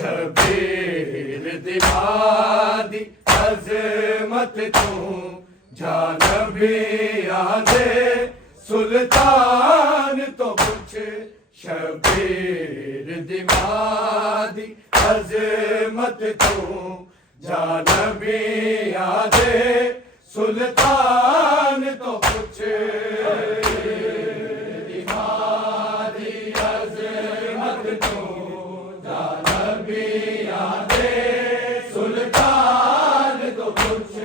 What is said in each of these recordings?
شبیر دمادی عظمت تو جانبی آدھے سلطان تو کچھ شبیر دمادی عظمت تو جانبی آدھے سلطان تو کچھ دمادی عظمت تو جانبی آدھے سلطان تو کچھ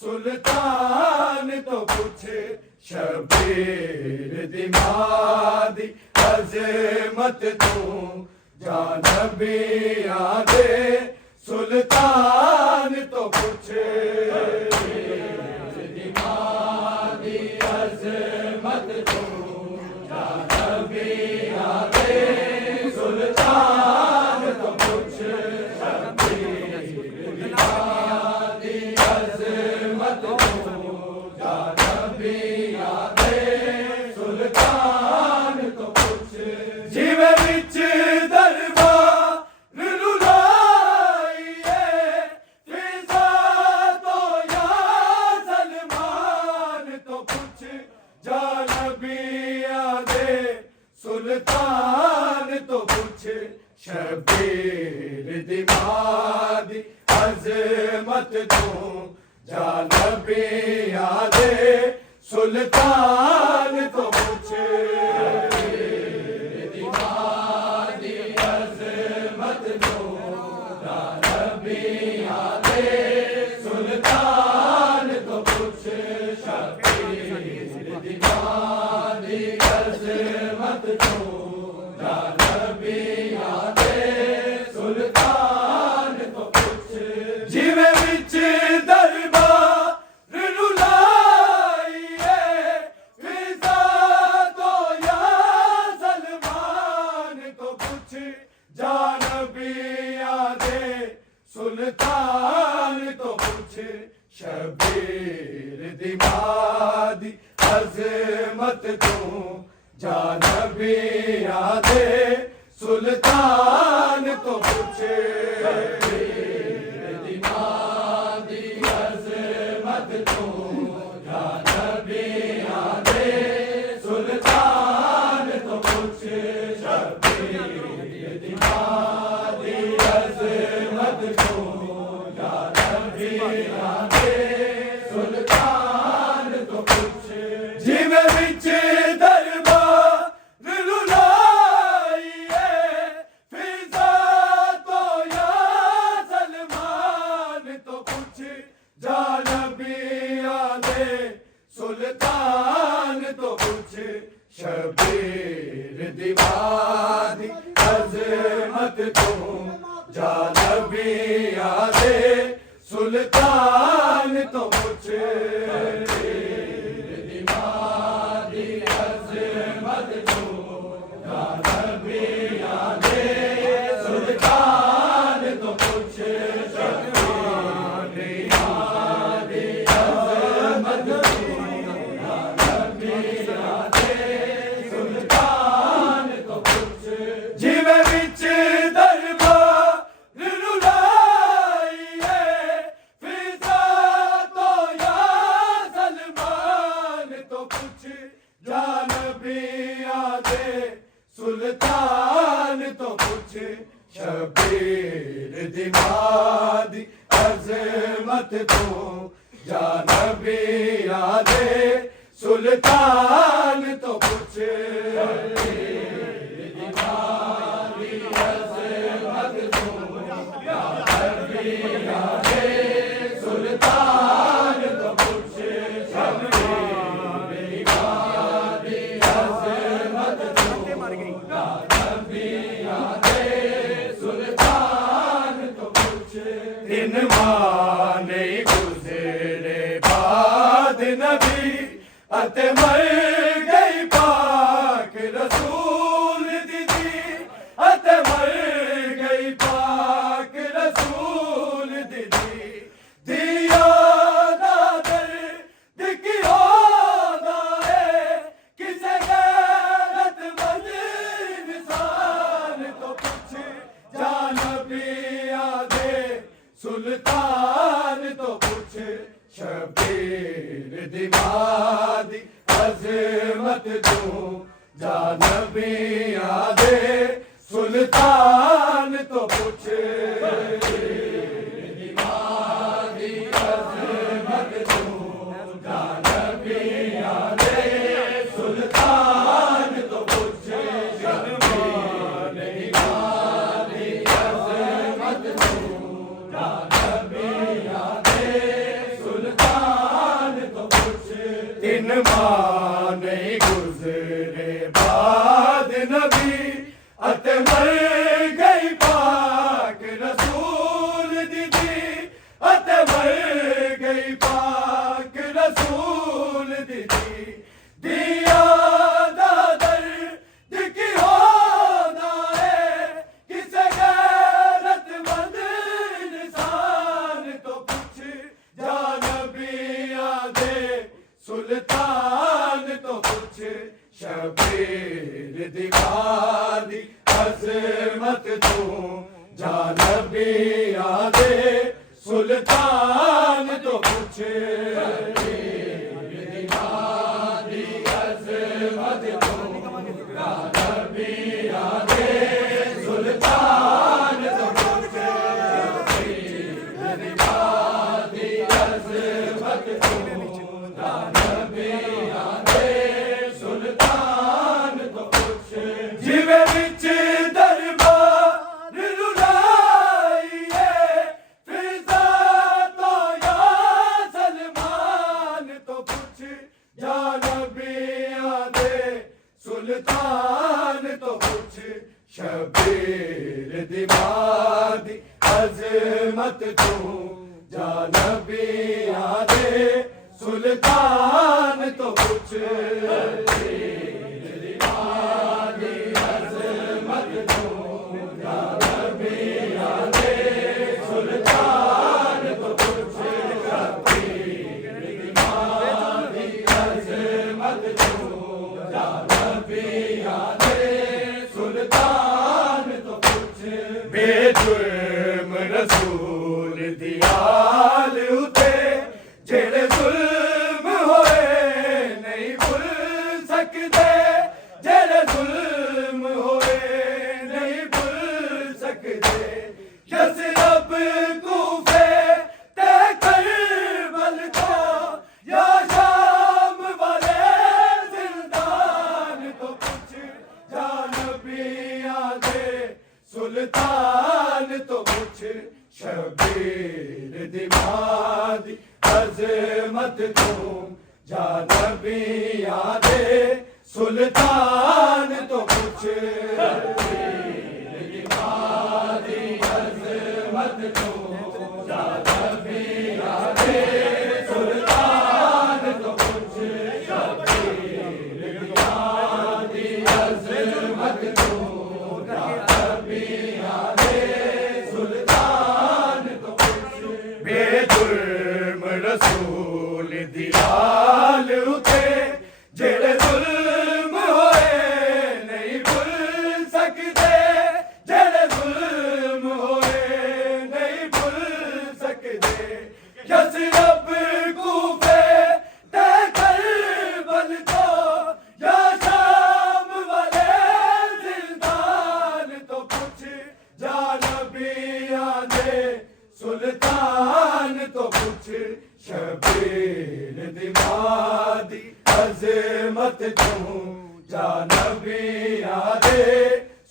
سلطان تو کچھ شبیر دمادی عظمت تو جانبی آدھے سلطان تو کچھ دمادی عظمت تو جانبی آدھے سلطان تو کچھ سلطان تو کچھ شبیر دمادی عظمت تو جانبی آدھے سلطان تو کچھ دمادی عظمت تو جانبی آدھے سلطان تو کچھ شبیر دمادی عظمت تو جانبی آدھے سلطان تو کچھ جیوے وچ دربار رلائیے فضا تو یا سلمان تو کچھ جانبی آدھے سلطان تو کچھ شبیر دمادی عظمت تو جانبی آدھے سلطان تو کچھ دمادی عظمت تو جانبی آدھے سلطان تو کچھ شبیر دمادی عظمت تو جانبی آدھے سلطان تو کچھ جیوے وچ جانبی آدھے سلطان تو کچھ شبیر دمادی عظمت تو جانبی آدھے سلطان تو کچھ دمادی عظمت تو جانبی آدھے سلطان تو کچھ جانبی آدھے سلطان تو کچھ شبیر دمادی عظمت تو جانبی آدھے سلطان تو کچھ دمادی عظمت تو جانبی آدھے سلطان تو کچھ دن ماں نہیں گزرے نبی اتے مر گئی پاک رسول دی دی اتے مر گئی پاک رسول دی دی دیا دادر دکھیو دائے کسے غیرت مند انسان تو پوچھ جا نبی آدھے سلطان تو پوچھ شبیر دمادی عظمت دوں جا نبی آدھے سلطان تو پوچھ دمادی عظمت دوں جا نبی آدھے سلطان تو پوچھ شبیر دمادی عظمت دوں جا نبی آدھے سلطان تو پوچھ تین ماہ نہیں گزرے بعد نبی اتے مر گئی پاک رسول دی دی اتے مر گئی پاک رسول دی دی دیا دادر دکھی ہو دائے کسے غیرت مند انسان تو پوچھ جا نبی آدھے سلطان تو پوچھ شبیر دیواری عظمت دوں جا نبی آدھے سلطان تو پوچھ شبیر دیواری عظمت دوں جا نبی آدھے سلطان تو پوچھ شبیر دیواری عظمت دوں جا نبی آدھے سلطان تو پوچھ جیوے وچ دربار رلائیے فضا تو یا سلمان تو پوچھ جا نبی آدھے سلطان تو پوچھ شبیر دیواری عظمت دوں جا نبی آدھے سلطان تو پوچھ بے جرم رسول دیال اتے جڑے ظلم ہوئے نہیں بھول سکتے جڑے ظلم ہوئے نہیں بھول سکتے یثرب کوفے تے کربل کو یا شام والے زندان تو پوچھ جا نبی آدھے سلطان تو پوچھ شبیر دیواری عظمت دوں جا نبی آدھے سلطان تو پوچھ شبیر دیواری عظمت دوں جا نبی آدھے سلطان تو پوچھ شبیر دیواری عظمت دوں جا نبی آدھے سلطان تو پوچھ بے جرم رسول دیال اتے جڑے ظلم ہوئے نہیں بھول سکتے جڑے ظلم ہوئے نہیں بھول سکتے یثرب کوفے تے کربل کو یا شام والے زندان تو پوچھ جا نبی آدھے سلطان تو پوچھ شبیر دیواری عظمت دوں جا نبی آدھے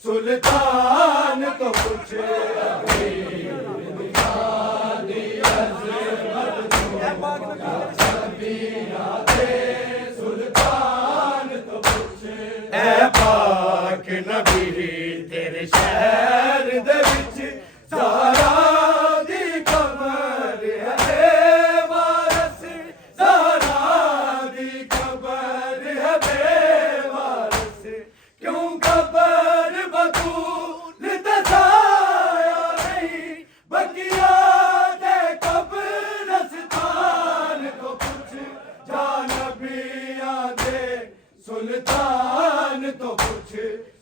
سلطان تو پوچھ شبیر دیواری عظمت دوں جا نبی آدھے سلطان تو پوچھ اے پاک نبی تیرے شہر دے وچ زہرا دی قبر ہے وارث زہرا سلطان تو کچھ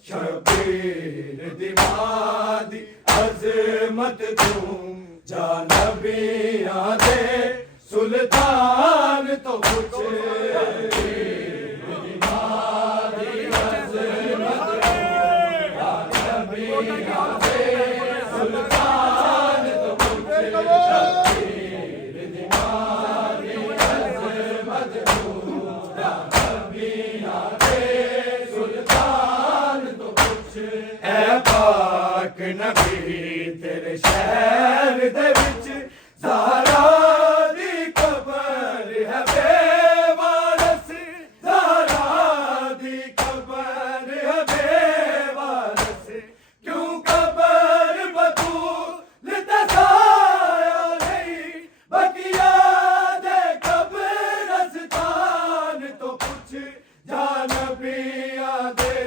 شبیر دمادی عظمت تم جانبیاں دے سلطان تو کچھ نبی تیرے شہر دے وچ زہرا دی قبر ہے بے وارث زہرا دی قبر ہے بے وارث کیوں قبر بطول تے سایہ نہیں بقیا دے قبرستان تو کچھ جانبیاں دے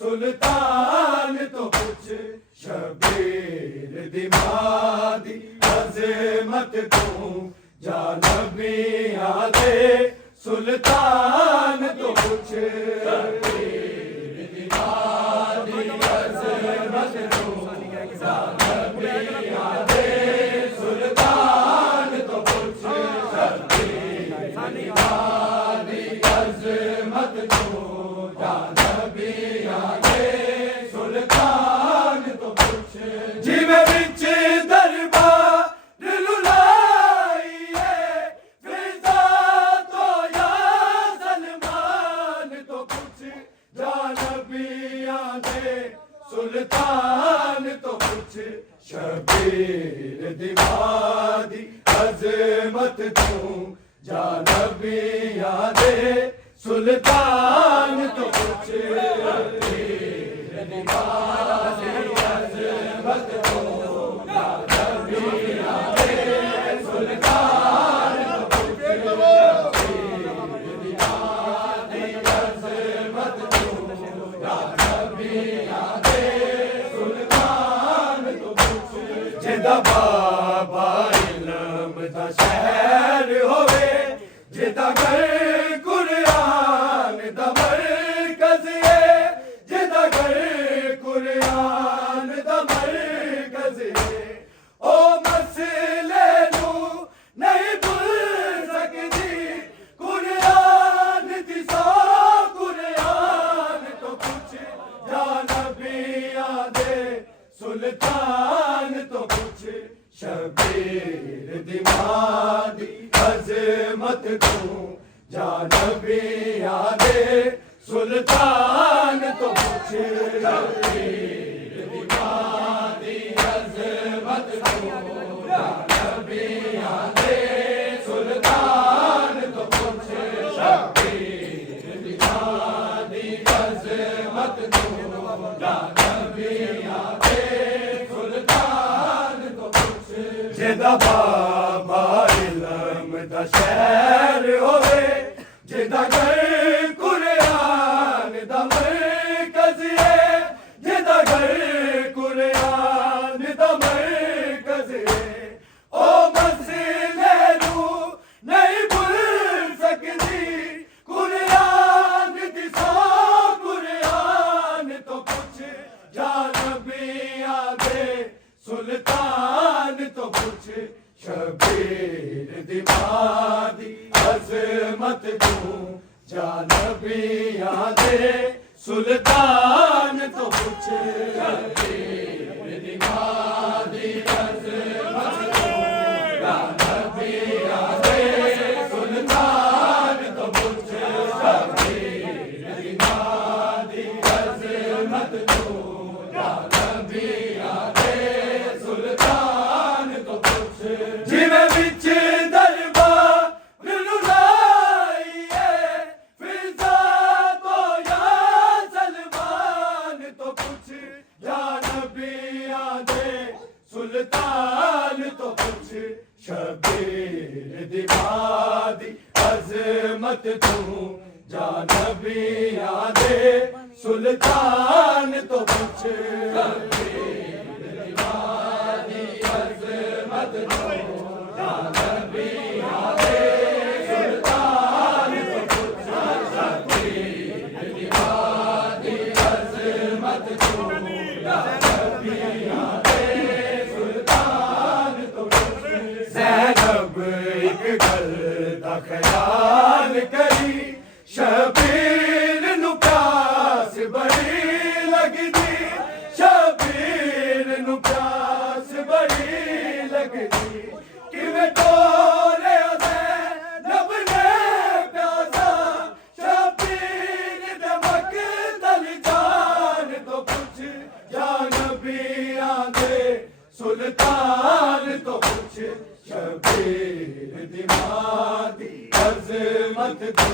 سلطان تو کچھ شبیر دمادی عظمت تم جانبیاں دے سلطان تو کچھ شبیر دمادی عظمت تم جانبیاں دے سلطان تو کچھ شبیر دمادی عظمت تم جانبیاں دے سلطان تو کچھ جیویں وچ دربار للائیے فضا تو یا سلمان تو کچھ جانبیاں دے سلطان تو کچھ شبیر دمادی عظمت تم جانبیاں دے سلطان تو کچھ جدا بابا علم دا شہر ہوئے جدا گھر قرآن دا مرکز ہے جدا گھر قرآن دا مرکز ہے او مسئلے نو نہیں بھول سکتی قرآن دی سو قرآن تو کچھ جانبیاں دے سلطان تو کچھ شبیر دمادی عظمت تم جانبیاں دے سلطان تو کچھ شبیر دمادی عظمت تم جانبیاں دے سلطان تو کچھ شبیر دمادی عظمت تم جانبیاں دے سلطان تو کچھ جدا بابا علم دا شہر ہوئے جدا گھر قرآن دا مرکز ہے جدا گھر قرآن دا مرکز ہے او مسئلے نو نہیں بھول سکتی قرآن دی سو قرآن تو کچھ جانبیاں دے سلطان تو کچھ شبیر دمادی عظمت تم جانبیاں دے سلطان تو کچھ شبیر دمادی عظمت تم جانبیاں دے سلطان تو کچھ شبیر دمادی عظمت تم جانبیاں دے سلطان تو کچھ جیویں وچ دربار للائیے فضا تو یا سلمان تو کچھ جانبیاں دے سلطان تو کچھ شبیر دمادی عظمت تم جانبیاں دے سلطان تو کچھ شبیر دمادی عظمت تم جانبیاں دے سلطان تو کچھ شبیر دا خیال کری شبیر نو پیاس بڑی لگدی شبیر نو پیاس بڑی لگدی کیویں ٹوریا زینب نے پیاسا شبیر دے مقتل جان تو پوچھ یا نبیاں دے سلطان تو پوچھ شبیر دی ماں دی عظمت تو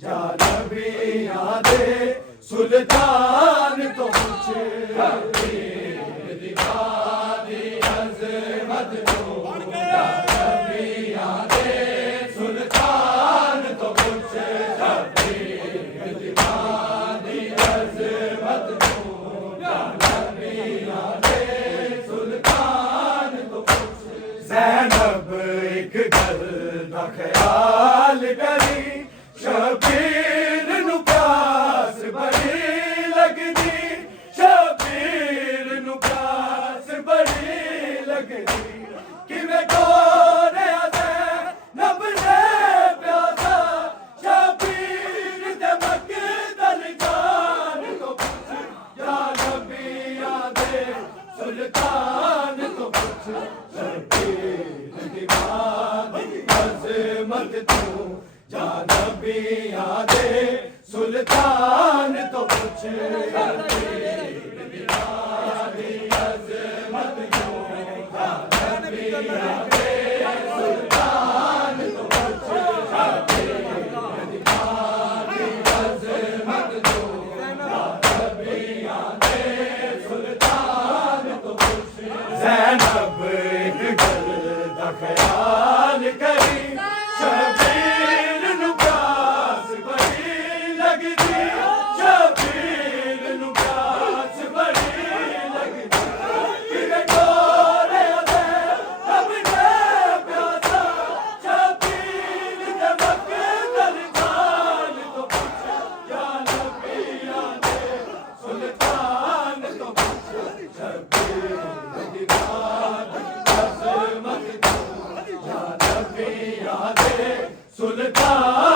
جا نبیاں دے سلطان تو پوچھ شبیر دی ماں دی عظمت تو جا نبیاں دے سلطان تو پوچھ شبیر دی ماں دی عظمت تو جا نبیاں دے سلطان تو پوچھ زینب ایک گل دا خیال کری شبیر نو پیاس بڑی لگدی شبیر نو پیاس بڑی لگدی کیویں ٹوریا زینب نے پیاسا شبیر دے مقتل جان تو پوچھ یا نبیاں دے سلطان تو پوچھ شبیر دی ماں دی عظمت تو جا نبیاں دے سلطان تو پوچھ شبیر دی ماں دی عظمت تو جا نبیاں دے سلطان تو پوچھ شبیر دی ماں دی عظمت تو جا نبیاں دے سلطان تو پوچھ زینب ایک گل دا خیال کری شبیر نو پیاس بڑی لگدی شبیر نو پیاس بڑی لگدی کیویں ٹوریا زینب نے پیاسا شبیر دے مقتل جان تو پوچھ یا نبیاں دے سلطان تو پوچھ شبیر دی ماں دی عظمت تو جا نبیاں دے سلطان